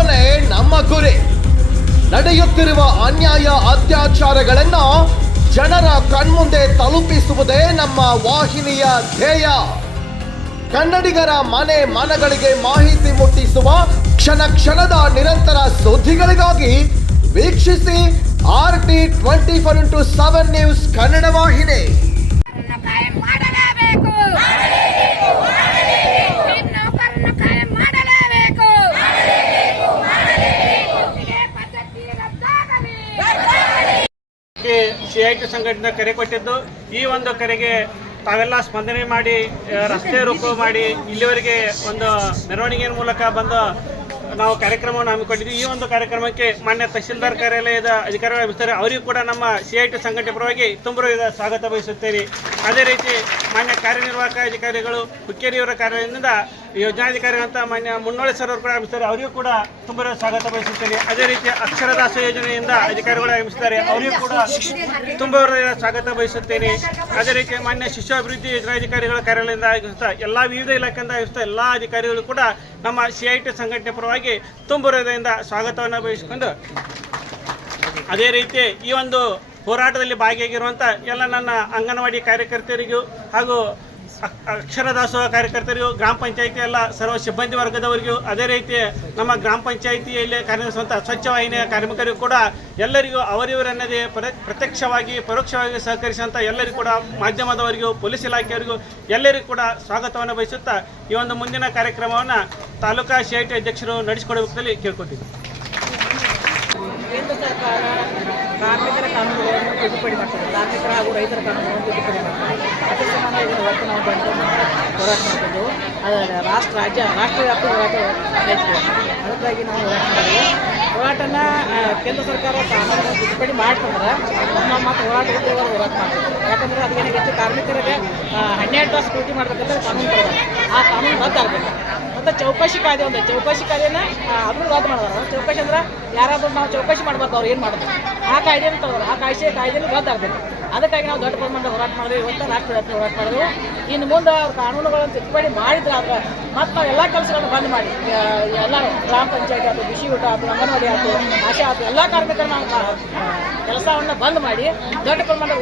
ಉಳಿಸುವನೇ ನಮ್ಮ ಗುರಿ. ನಡೆಯುತ್ತಿರುವ ಅನ್ಯಾಯ ಅತ್ಯಾಚಾರಗಳನ್ನ ಜನರ ಕಣ್ಮುಂದೆ ತಲುಪಿಸುವುದೇ ನಮ್ಮ ವಾಹಿನಿಯ ಧ್ಯೇಯ. ಕನ್ನಡಿಗರ ಮನೆ ಮನಗಳಿಗೆ ಮಾಹಿತಿ ಮುಟ್ಟಿಸುವ ಕ್ಷಣ ಕ್ಷಣದ ನಿರಂತರ ಸುದ್ದಿಗಳಿಗಾಗಿ ವೀಕ್ಷಿಸಿ RT24x7 ನ್ಯೂಸ್ ಕನ್ನಡ ವಾಹಿನಿ. CIT ಸಂಘಟನೆ ಕರೆ ಕೊಟ್ಟಿದ್ದು, ಈ ಒಂದು ಕರೆಗೆ ತಾವೆಲ್ಲ ಸ್ಪಂದನೆ ಮಾಡಿ ರಸ್ತೆ ರೂಪ ಮಾಡಿ ಇಲ್ಲಿವರೆಗೆ ಒಂದು ಮೆರವಣಿಗೆ ಮೂಲಕ ಬಂದು ನಾವು ಕಾರ್ಯಕ್ರಮವನ್ನು ಹಮ್ಮಿಕೊಂಡಿದ್ವಿ. ಈ ಒಂದು ಕಾರ್ಯಕ್ರಮಕ್ಕೆ ಮಾನ್ಯ ತಹಶೀಲ್ದಾರ್ ಕಾರ್ಯಾಲಯದ ಅಧಿಕಾರಿಗಳು ಇರ್ತಾರೆ, ಅವರಿಗೂ ಕೂಡ ನಮ್ಮ CIT ಸಂಘಟನೆ ಪರವಾಗಿ ತುಂಬ ಸ್ವಾಗತ ಬಯಸುತ್ತೇನೆ. ಅದೇ ರೀತಿ ಮಾನ್ಯ ಕಾರ್ಯನಿರ್ವಾಹಕ ಅಧಿಕಾರಿಗಳು ಹುಕ್ಕೇರಿಯವರ ಕಾರ್ಯದಿಂದ ಯೋಜನಾಧಿಕಾರಿಗಳಂತ ಮಾನ್ಯ ಮುನ್ನೋಳಿ ಸರ್ ಅವರು ಕೂಡ ಆಗಮಿಸ್ತಾರೆ, ಅವರಿಗೂ ಕೂಡ ತುಂಬ ಸ್ವಾಗತ ಬಯಸುತ್ತೇನೆ. ಅದೇ ರೀತಿ ಅಕ್ಷರದಾಸ ಯೋಜನೆಯಿಂದ ಅಧಿಕಾರಿಗಳು ಆಗಮಿಸಿದ್ದಾರೆ, ಅವರಿಗೂ ಕೂಡ ತುಂಬ ಸ್ವಾಗತ ಬಯಸುತ್ತೇನೆ. ಅದೇ ರೀತಿ ಮಾನ್ಯ ಶಿಶು ಅಭಿವೃದ್ಧಿ ಯೋಜನಾಧಿಕಾರಿಗಳ ಕಾರ್ಯಾಲಯದಿಂದ ಆಗಿಸ್ತಾ ಎಲ್ಲ ವಿವಿಧ ಇಲಾಖೆಯಿಂದ ಆಗಿಸ್ತಾ ಎಲ್ಲ ಅಧಿಕಾರಿಗಳು ಕೂಡ ನಮ್ಮ CIT ಸಂಘಟನೆ ಪರವಾಗಿ ತುಂಬ ಹೃದಯದಿಂದ ಸ್ವಾಗತವನ್ನು ಬಯಸಿಕೊಂಡು, ಅದೇ ರೀತಿ ಈ ಒಂದು ಹೋರಾಟದಲ್ಲಿ ಭಾಗಿಯಾಗಿರುವಂಥ ಎಲ್ಲ ನನ್ನ ಅಂಗನವಾಡಿ ಕಾರ್ಯಕರ್ತರಿಗೂ ಹಾಗೂ ಅಕ್ಷರ ದಾಸೋಹ ಕಾರ್ಯಕರ್ತರಿಗೂ, ಗ್ರಾಮ ಪಂಚಾಯಿತಿ ಎಲ್ಲ ಸರ್ವ ಸಿಬ್ಬಂದಿ ವರ್ಗದವರಿಗೂ, ಅದೇ ರೀತಿ ನಮ್ಮ ಗ್ರಾಮ ಪಂಚಾಯಿತಿಯಲ್ಲಿ ಕಾರ್ಯನಿರ್ವಹಿಸುವಂಥ ಸ್ವಚ್ಛ ವಾಹಿನಿಯ ಕಾರ್ಮಿಕರಿಗೂ ಕೂಡ ಎಲ್ಲರಿಗೂ ಅವರಿವರನ್ನದೇ ಪ್ರತ್ಯಕ್ಷವಾಗಿ ಪರೋಕ್ಷವಾಗಿ ಸಹಕರಿಸುವಂಥ ಎಲ್ಲರಿಗೂ ಕೂಡ ಮಾಧ್ಯಮದವರಿಗೂ, ಪೊಲೀಸ್ ಇಲಾಖೆಯವರಿಗೂ ಎಲ್ಲರಿಗೂ ಕೂಡ ಸ್ವಾಗತವನ್ನು ಬಯಸುತ್ತಾ ಈ ಒಂದು ಮುಂದಿನ ಕಾರ್ಯಕ್ರಮವನ್ನು ತಾಲೂಕಾ CIT ಅಧ್ಯಕ್ಷರು ನಡೆಸಿಕೊಡಬೇಕಲ್ಲಿ ಕೇಳ್ಕೊತೀವಿ. ಕೇಂದ್ರ ಸರ್ಕಾರ ಕಾರ್ಮಿಕರ ಕಾನೂನುಗಳನ್ನು ತಿದ್ದುಪಡಿ ಮಾಡ್ತಾರೆ, ಕಾರ್ಮಿಕರ ಹಾಗೂ ರೈತರ ಕಾನೂನುಗಳನ್ನು ತಿದ್ದುಪಡಿ ಮಾಡ್ತಾರೆ. ಅದರ ಸಂಬಂಧ ಇವತ್ತು ನಾವು ಬಂದು ಹೋರಾಟ ಮಾಡ್ಬೋದು. ರಾಷ್ಟ್ರವ್ಯಾಪಿ ಹೋರಾಟ ಆಯಿತು. ಅದಕ್ಕಾಗಿ ನಾವು ಹೋರಾಟ ಮಾಡಿದ್ವಿ. ಹೋರಾಟನ ಕೇಂದ್ರ ಸರ್ಕಾರ ಕಾನೂನನ್ನು ತಿದ್ದುಪಡಿ ಮಾಡ್ತಂದ್ರೆ ನಮ್ಮ ಮತ್ತು ಹೋರಾಟ ಮಾಡ್ತೀವಿ. ಯಾಕಂದರೆ ಅದಕ್ಕೇನಾಗಿತ್ತು, ಕಾರ್ಮಿಕರಿಗೆ 12 ತಾಸು ಡ್ಯೂಟಿ ಮಾಡಬೇಕಂದ್ರೆ ಕಾನೂನು ತರೋದು, ಆ ಕಾನೂನು ರದ್ದಾಗಬೇಕು. ಮತ್ತು ಚೌಕಾಶಿ ಕಾಯ್ದೆ ಒಂದು, ಚೌಕಾಶಿ ಕಾಯ್ದೆನ ಅದನ್ನು ರದ್ದು ಮಾಡಿದಾರೆ. ಚೌಕಾಶಿ ಅಂದ್ರೆ ಯಾರಾದ್ರೂ ನಾವು ಚೌಕಾಶಿ ಮಾಡ್ಬಾರ್ದು, ಅವ್ರು ಏನು ಮಾಡೋದು, ಆ ಕಾಯ್ದೆನ ತಗೋರು, ಆ ಕಾಯ್ದೆನೂ ರದ್ದಾಗಬೇಕು. ಅದಕ್ಕಾಗಿ ನಾವು ದೊಡ್ಡ ಪ್ರಮಾಣದ ಹೋರಾಟ ಮಾಡಿದ್ವಿ. ಇವತ್ತು ರಾಷ್ಟ್ರವ್ಯಾಪಿ ಹೋರಾಟ ಮಾಡಿದ್ವಿ. ಇನ್ನು ಮುಂದೆ ಅವ್ರ ಕಾನೂನುಗಳನ್ನು ತಿದ್ದುಪಡಿ ಮಾಡಿದ್ರೆ ಆದ್ರೆ ಮತ್ತು ನಾವು ಎಲ್ಲ ಕೆಲಸಗಳನ್ನು ಬಂದ್ ಮಾಡಿ ಎಲ್ಲ ಗ್ರಾಮ ಪಂಚಾಯತಿ ಆಯ್ತು, ಬಿಸಿ ಊಟ ಆಯ್ತು, ಅಂಗನವಾಡಿ ಆಯ್ತು, ಆಶಾ ಆಯ್ತು, ಎಲ್ಲ ಕಾರ್ಮಿಕರು ನಾವು ಕೆಲಸವನ್ನು ಬಂದ್ ಮಾಡಿ ದೊಡ್ಡ ಪ್ರಮಾಣದ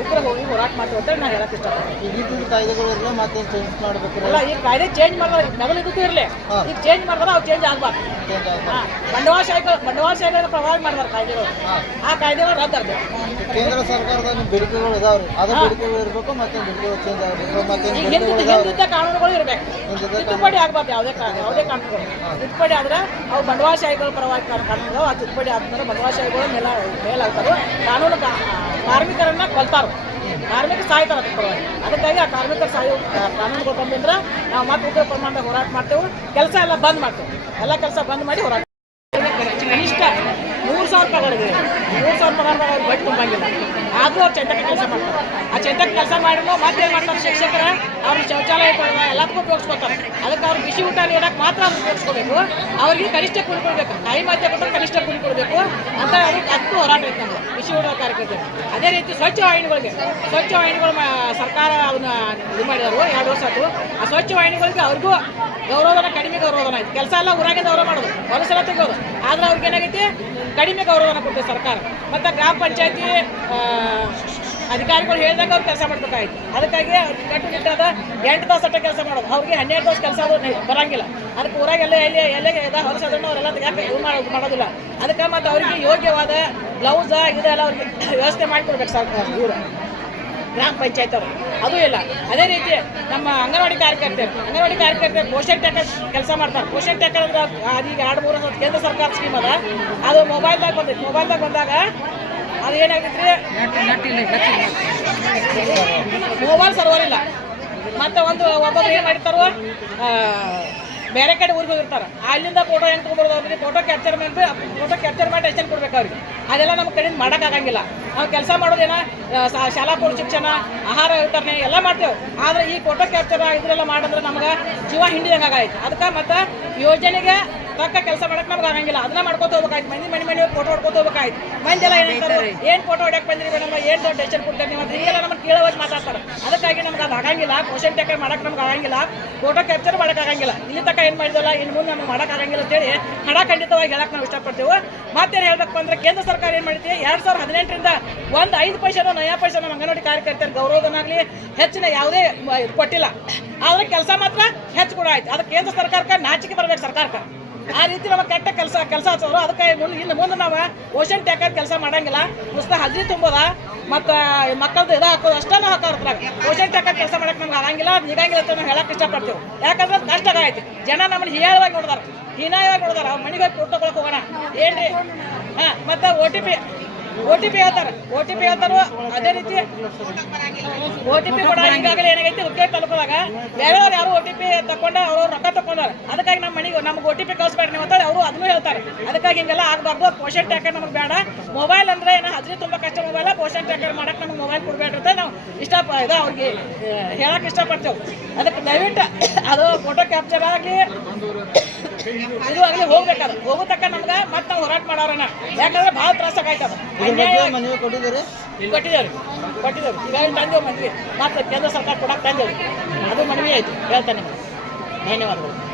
ಉಗ್ರ ಹೋಗಿ ಹೋರಾಟ ಮಾಡ್ತೀವಿ ಅಂತ ನಾನು ಹೇಳಕ್ಕೆ ಇಷ್ಟಪಡ್ತೀನಿ. ಕಾಯ್ದೆಗಳು ಮತ್ತೆ ಚೇಂಜ್ ಮಾಡಬೇಕು ಅಲ್ಲ, ಈ ಕಾಯ್ದೆ ಚೇಂಜ್ ಮಾಡಿದ್ರೆ ಮೊದಲು ಇದಕ್ಕೂ ಇರಲಿ, ಈಗ ಚೇಂಜ್ ಮಾಡಿದ್ರೆ ಅವ್ರು ಚೇಂಜ್ ಆಗಬಾರ್ದು. ಬಂಡವಾಳಶಾಹಿಗಳನ್ನ ಪ್ರಭಾವ ಮಾಡಿದಾರೆ ಕಾಯ್ದೆಗಳು, ಆ ಕಾಯ್ದೆಗಳು ರದ್ದಾಗಬೇಕು. ಕೇಂದ್ರ ಸರ್ಕಾರದ ಬೇಡಿಕೆಗಳು ಇದಾವ್ರಿ, ಅದು ಬೇಡಿಕೆಗಳು ಇರಬೇಕು, ಮತ್ತೆ ಬೇಡಿಕೆಗಳು ಚೇಂಜ್ ಆಗಬೇಕು, ಮತ್ತೆ ಹಿಂದಿದ್ದ ಕಾನೂನುಗಳು ಇರಬೇಕು, ತಿದ್ದುಪಡಿ ಆಗಬಾರ್ದು. ಯಾವುದೇ ಕಾನೂನುಗಳು ತಿದ್ದುಪಡಿ ಆದ್ರೆ ಅವು ಬಂಡವಾಳಶಾಹಿಗಳ ಪರವಾಗಿ ಕಾನೂನುಗಳು, ಆ ತಿದ್ದುಪಡಿ ಆದ್ಮೇಲೆ ಬಂಡವಾಳಶಾಹಿಗಳು ಮೇಲಾಗ್ತಾರೆ. ಕಾನೂನು ಕಾರ್ಮಿಕರನ್ನ ಕೊಲ್ತಾರೆ, ಕಾರ್ಮಿಕ ಸಾಯ್ತಾರೆ ಅದಕ್ಕೆ ಪರವಾಗಿ. ಅದಕ್ಕಾಗಿ ಆ ಕಾರ್ಮಿಕರು ಕಾನೂನುಗಳು ಬಂದ್ರೆ ನಾವು ಮತ್ತೆ ಉಗ್ರ ಪ್ರಮಾಣದ ಹೋರಾಟ ಮಾಡ್ತೇವೆ. ಕೆಲಸ ಎಲ್ಲ ಬಂದ್ ಮಾಡ್ತೇವೆ, ಎಲ್ಲ ಕೆಲಸ ಬಂದ್ ಮಾಡಿ ಹೋರಾಟ. ಕನಿಷ್ಠ 3,000 ಪಗಾರಿದೆ, 3,000 ಪಗಾರದಾಗ ಅವ್ರು ಬಟ್ ತುಂಬಂಗಿಲ್ಲ, ಆದರೂ ಅವ್ರು ಚಂದಕ್ಕೆ ಕೆಲಸ ಮಾಡ್ತಾರೆ. ಆ ಚಂದಕ್ಕೆ ಕೆಲಸ ಮಾಡಿದ್ರು ಮತ್ತೆ ಏನು ಮಾಡ್ತಾರೆ, ಶಿಕ್ಷಕರ ಅವ್ರಿಗೆ ಶೌಚಾಲಯ ಎಲ್ಲದಕ್ಕೂ ಉಪಯೋಗಿಸ್ಕೊತಾರೆ. ಅದಕ್ಕೆ ಅವ್ರು ಬಿಸಿ ಊಟ ನೀಡಕ್ಕೆ ಮಾತ್ರ ಅವ್ರು ಉಪಯೋಗಿಸ್ಕೋಬೇಕು. ಅವ್ರಿಗೆ ಕನಿಷ್ಠ ಕೂಲಿ ಕೊಡಬೇಕು, ಟೈಮ್ ಮಧ್ಯೆ ಕೊಟ್ಟರೆ ಕನಿಷ್ಠ ಕೂಲಿ ಕೊಡಬೇಕು ಅಂತ ಅದಕ್ಕೂ ಹೋರಾಟ ಇತ್ತು ನಮ್ಮದು ಬಿಸಿ ಊಟ ಕಾರ್ಯಕ್ರಮ. ಅದೇ ರೀತಿ ಸ್ವಚ್ಛ ವಾಹಿನಿಗಳು ಸರ್ಕಾರ ಅದನ್ನ ಇದು ಮಾಡಿದರು 2 ವರ್ಷ ಆಯ್ತು. ಆ ಸ್ವಚ್ಛ ವಾಹಿನಿಗಳಿಗೆ ಅವ್ರಿಗೂ ಗೌರವಧನ, ಕಡಿಮೆ ಗೌರವಧನ ಆಯ್ತು. ಕೆಲಸ ಎಲ್ಲ ಊರಾಗಿಂದ ಗೌರವ ಮಾಡೋದು, ಹೊಲಸಲ ತೆಗೋದು, ಆದ್ರೆ ಅವ್ರಿಗೆ ಏನಾಗೈತಿ, ಕಡಿಮೆ ಗೌರವಧನ ಕೊಡ್ತೇವೆ ಸರ್ಕಾರ. ಮತ್ತು ಗ್ರಾಮ ಪಂಚಾಯತಿ ಅಧಿಕಾರಿಗಳು ಹೇಳಿದಾಗ ಅವ್ರು ಕೆಲಸ ಮಾಡ್ಬೇಕಾಯ್ತು. ಅದಕ್ಕಾಗಿ ಕಟ್ಟುನಿಟ್ಟಾದ 8 ತಾಸು ಅಷ್ಟೇ ಕೆಲಸ ಮಾಡೋದು, ಅವ್ರಿಗೆ 12 ತಾಸು ಕೆಲಸ ಬರಂಗಿಲ್ಲ. ಅದಕ್ಕೆ ಊರಾಗೆಲ್ಲ ಎಲ್ಲಿ ಹೊಲಸದನ್ನು ಅವರೆಲ್ಲ ಯಾಕೆ ಇದು ಮಾಡೋದಿಲ್ಲ. ಅದಕ್ಕೆ ಮತ್ತು ಅವರಿಗೆ ಯೋಗ್ಯವಾದ ಬ್ಲೌಸ ಇದೆಲ್ಲ ಅವ್ರಿಗೆ ವ್ಯವಸ್ಥೆ ಮಾಡಿಕೊಡ್ಬೇಕು ಸರ್ಕಾರ, ಇವರು ಗ್ರಾಮ ಪಂಚಾಯತ್ ಅವರು, ಅದು ಇಲ್ಲ. ಅದೇ ರೀತಿ ನಮ್ಮ ಅಂಗನವಾಡಿ ಕಾರ್ಯಕರ್ತರು ಪೋಷಣ್ ಟ್ಯಾಕರ್ ಕೆಲಸ ಮಾಡ್ತಾರೆ. ಪೋಷಣ್ ಟ್ಯಾಕರ್ ಅಂದ್ರೆ ಅದೀಗ 2-3 ವರ್ಷ ಕೇಂದ್ರ ಸರ್ಕಾರ ಸ್ಕೀಮ್ ಅದ, ಅದು ಮೊಬೈಲ್ದಾಗ ಬಂದೈತೆ. ಮೊಬೈಲ್ದಾಗ ಬಂದಾಗ ಅದು ಏನಾಗೈತ್ರಿ, ಮೊಬೈಲ್ ಸರ್ವರ್ ಇಲ್ಲ. ಮತ್ತು ಒಬ್ಬೊಬ್ರು ಏನು ಮಾಡಿರ್ತಾರೋ, ಬೇರೆ ಕಡೆ ಊರಿಗೆ ಹೋಗಿರ್ತಾರೆ, ಅಲ್ಲಿಂದ ಫೋಟೋ ಹೆಂಗೆ ತೊಗೊಂಡ್ಬರೋದು, ಅವ್ರಿಗೆ ಫೋಟೋ ಕ್ಯಾಪ್ಚರ್ ಮಾಡಿ ಟೆನ್ಷನ್ ಕೊಡ್ಬೇಕು ಅವ್ರಿಗೆ. ಅದೆಲ್ಲ ನಮ್ಮ ಕಡೆಯಿಂದ ಮಾಡೋಕ್ಕಾಗಂಗಿಲ್ಲ. ನಾವು ಕೆಲಸ ಮಾಡೋದೇನೋ ಶಾಲಾ ಪೂರ್ವ ಶಿಕ್ಷಣ, ಆಹಾರ ವಿತರಣೆ ಎಲ್ಲ ಮಾಡ್ತೇವೆ. ಆದರೆ ಈ ಫೋಟೋ ಕ್ಯಾಪ್ಚರ್ ಇದರೆಲ್ಲ ಮಾಡಿದ್ರೆ ನಮ್ಗೆ ಜೀವ ಹಿಂಡಿದಂಗೆ ಆಗಾಯ್ತು. ಅದಕ್ಕೆ ಮತ್ತು ಯೋಜನೆಗೆ ತಕ್ಕ ಕೆಲಸ ಮಾಡಕ್ ನಮ್ಗೆ ಆಗಂಗಿಲ್ಲ. ಅದನ್ನ ಮಾಡ್ಕೋತ ಹೋಗ್ಬೇಕಾಯ್ತು. ಮಂದಿ ಮನೆ ಫೋಟೋ ಹೊಡ್ಕೋತ ಹೋಗ್ಬೇಕಾಯ್ತು. ಮಂದಿ ಎಲ್ಲ ಏನಂತಾರೆ, ಏನ್ ಫೋಟೋ ಹೊಡ್ಯಕ್ ಬಂದ್ರಿ ಮೇಡಮ್, ಏನ್ ದೊಡ್ಡ ಡೆಸಿಷನ್ ಕೊಡ್ತಾರೆ ನೀವು ಅಂತ ಹಿಂಗೆಲ್ಲ ನಮ್ಮನ್ನು ಕೇಳೋವಾಗಿ ಮಾತಾಡ್ತಾರೆ. ಅದಕ್ಕಾಗಿ ನಮ್ಗೆ ಅದು ಆಗಂಗಿಲ್ಲ. ಕ್ವಶನ್ ಟೇಕರ್ ಮಾಡಕ್ ನಮ್ಗೆ ಆಗಂಗಿಲ್ಲ, ಫೋಟೋ ಕ್ಯಾಪ್ಚರ್ ಮಾಡಕ್ ಆಗಂಗಿಲ್ಲ. ಇಲ್ಲಿ ತಕ್ಕ ಏನ್ ಮಾಡಿದಲ್ಲ, ಇನ್ನು ಮುಂದೆ ನಮ್ಗೆ ಮಾಡಕ್ ಆಗಂಗಿಲ್ಲ ಅಂತೇಳಿ ಖಂಡಿತವಾಗಿ ಹೇಳಕ್ ನಾವು ಇಷ್ಟಪಡ್ತೇವೆ. ಮತ್ತೇನು ಹೇಳ್ಬೇಕು ಅಂದ್ರೆ ಕೇಂದ್ರ ಸರ್ಕಾರ ಏನ್ ಮಾಡಿದೆ, 2018ರಿಂದ ಒಂದು 5 ಪೈಸೆನೋ ನಯಾ ಪೈಸೆನೋ ಅಂಗನವಾಡಿ ಕಾರ್ಯಕರ್ತರ ಗೌರವಧನಾಗ್ಲಿ ಹೆಚ್ಚಿನ ಯಾವುದೇ ಕೊಟ್ಟಿಲ್ಲ. ಆದ್ರೆ ಕೆಲಸ ಮಾತ್ರ ಹೆಚ್ಚು ಕೂಡ ಆಯ್ತು. ಅದು ಕೇಂದ್ರ ಸರ್ಕಾರಕ್ಕೆ ನಾಚಿಕೆ ಬರ್ಬೇಕು ಸರ್ಕಾರಕ್ಕೆ. ಆ ರೀತಿ ನಮಗೆ ಕೆಟ್ಟ ಕೆಲಸ ಹಚ್ಚೋರು. ಅದಕ್ಕೆ ಇನ್ನು ಮುಂದೆ ನಾವು ಓಷನ್ ಟ್ಯಾಕರ್ ಕೆಲಸ ಮಾಡಂಗಿಲ್ಲ. ಮುಸ್ತ ಹಜರಿ ತುಂಬೋದ ಮತ್ತು ಮಕ್ಕಳದ್ದು ಇದು ಹಾಕೋದು ಅಷ್ಟೇ ನಾವು ಹಾಕೋದ್ರಾಗ. ಓಷನ್ ಟ್ಯಾಕರ್ ಕೆಲಸ ಮಾಡಕ್ಕೆ ನಮ್ಗೆ ಆಗಂಗಿಲ್ಲ, ನಿಗಂಗಿಲ್ಲ ಅಂತ ನಾವು ಹೇಳಕ್ಕೆ ಇಷ್ಟಪಡ್ತೇವೆ. ಯಾಕಂದ್ರೆ ಕಷ್ಟ ಆಗೈತಿ. ಜನ ನಮ್ಮನ್ನು ಹೀಯಾಳವಾಗಿ ನೋಡ್ದಾರ, ಹೀನಾಯವಾಗಿ ನೋಡ್ದಾರ. ಅವ್ರ ಮನೆಗೆ ಹೋಗಿ ಫೋಟೋ ತಗೊಳಕ್ಕೆ ಹೋಗೋಣ ಏನ್ರಿ. ಮತ್ತು ಓ ಟಿ ಪಿ ಹೇಳ್ತಾರೆ. ಅದೇ ರೀತಿ OTP ಕೂಡ ಈಗಾಗಲೇ ಏನಾಗೈತಿ, ಹುಕ್ಕೇರಿ ತಾಲೂಕದಾಗ ಬೇರೆಯವ್ರು ಯಾರು OTP ತಗೊಂಡು ಅವ್ರು ರೊಕ್ಕ ತಗೊಂಡಾರ. ಅದಕ್ಕಾಗಿ ನಮ್ಮ ಮನೆಗೆ ನಮ್ಗೆ OTP ಕಳಿಸ್ಬೇಡ್ರಿ ನೀವು ಅಂತ ಅವರು ಅದನ್ನು ಹೇಳ್ತಾರೆ. ಅದಕ್ಕಾಗಿ ಹಿಂಗೆಲ್ಲ ಆಗಬಾರ್ದು. ಪೋಷನ್ ಟ್ಯಾಕರ್ ನಮಗೆ ಬೇಡ. ಮೊಬೈಲ್ ಅಂದರೆ ಏನೋ ಹಜರಿ ತುಂಬ ಕಷ್ಟ ಮೊಬೈಲ. ಪೋಷನ್ ಟ್ಯಾಕರ್ ಮಾಡಕ್ಕೆ ನಮಗೆ ಮೊಬೈಲ್ ಕೊಡಬೇಡ್ರಿ ಅಂತ ನಾವು ಅವ್ರಿಗೆ ಹೇಳಕ್ಕೆ ಇಷ್ಟಪಡ್ತೇವೆ. ಅದಕ್ಕೆ ದಯವಿಟ್ಟು ಅದು ಫೋಟೋ ಕ್ಯಾಪ್ಚರ್ ಆಗಲಿ ಇದು ಆಗಲಿ ಹೋಗ್ಬೇಕಾದ್ರೆ ಹೋಗೋತಕ್ಕ ನಮ್ಗೆ ಮತ್ತೆ ನಾವು ಹೋರಾಟ ಮಾಡೋರನ್ನ. ಯಾಕಂದ್ರೆ ಭಾಳ ತ್ರಾಸಾಗೈತದ. ಮನವಿ ಕೊಟ್ಟಿದ್ದೀರಿ? ಕೊಟ್ಟಿದ್ದೇವೆ ಈಗ ತಂದೇವು ಮನವಿ. ಮತ್ತೆ ಕೇಂದ್ರ ಸರ್ಕಾರ ಕೊಡಕ್ಕೆ ತಂದೇವು. ಅದು ಮನವಿ ಆಯ್ತು ಹೇಳ್ತಾನೆ ನಿಮಗೆ. ಧನ್ಯವಾದಗಳು.